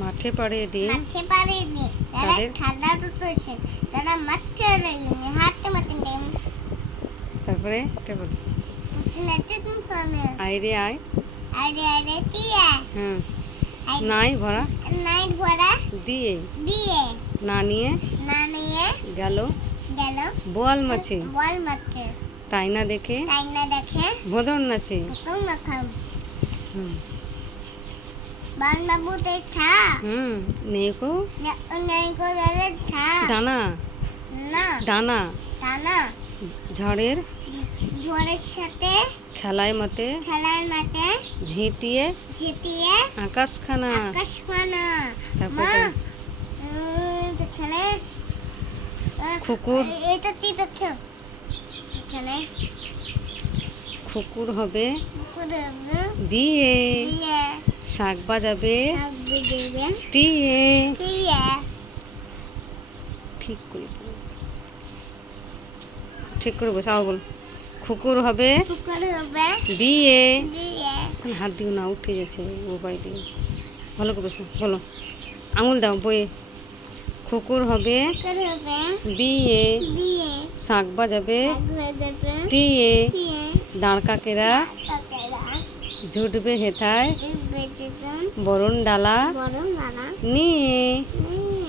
মাঠে পাড়ে ডিম মাঠে পাড়ে ডিম তারা তাদের খেলাধুলা তারা মাঠে হাঁটতে মাঠে ডিম তারপরে এটা বল নাচতে শুনে আয় রে আয় আরে আরে টিয়া হুম নাই ভরা নাই ভরা দিয়ে দিয়ে না নিয়ে গেল গেল বোয়াল মাছে বল মাঠে তাই না দেখে তাই না দেখে ভোদর নাচে কত মাখাম হুম বাংলা বুতে থা হুম নেকো নাই করে থা ডানা না ডানা টানা ঝড়ের ঝড়ের সাথে খেলায় মতে খেলার মাঠে ঝিঁটিয়ে জিতিয়ে আকাশখানা আকাশ খানা তারপরে মা তো ছেলে কুকুর এটা কি হচ্ছে ছেলে কুকুর হবে কুকুরে দিয়ে দিয়ে শাক বাজাবে থাকবে দেবে টিয়ে দিয়ে ঠিক করে বল। ঠিক করে বসে আবার বল কুকুর হবে কুকুর হবে দিয়ে দিয়ে এখন হাত দিও না উঠে যাচ্ছে মোবাইলে ভালো করে বসো বলো আঙুল দাও বইয়ে কুকুর হবে কুকুর হবে বিয়ে দিয়ে শাক বাজাবে থাকবে দেবে টিয়ে দিয়ে দাঁড় কাকেরা তাকেরা ঝুটবে হেথায় দেখবে দেবে বরণ ডালা বড় নানা নিয়ে নিয়ে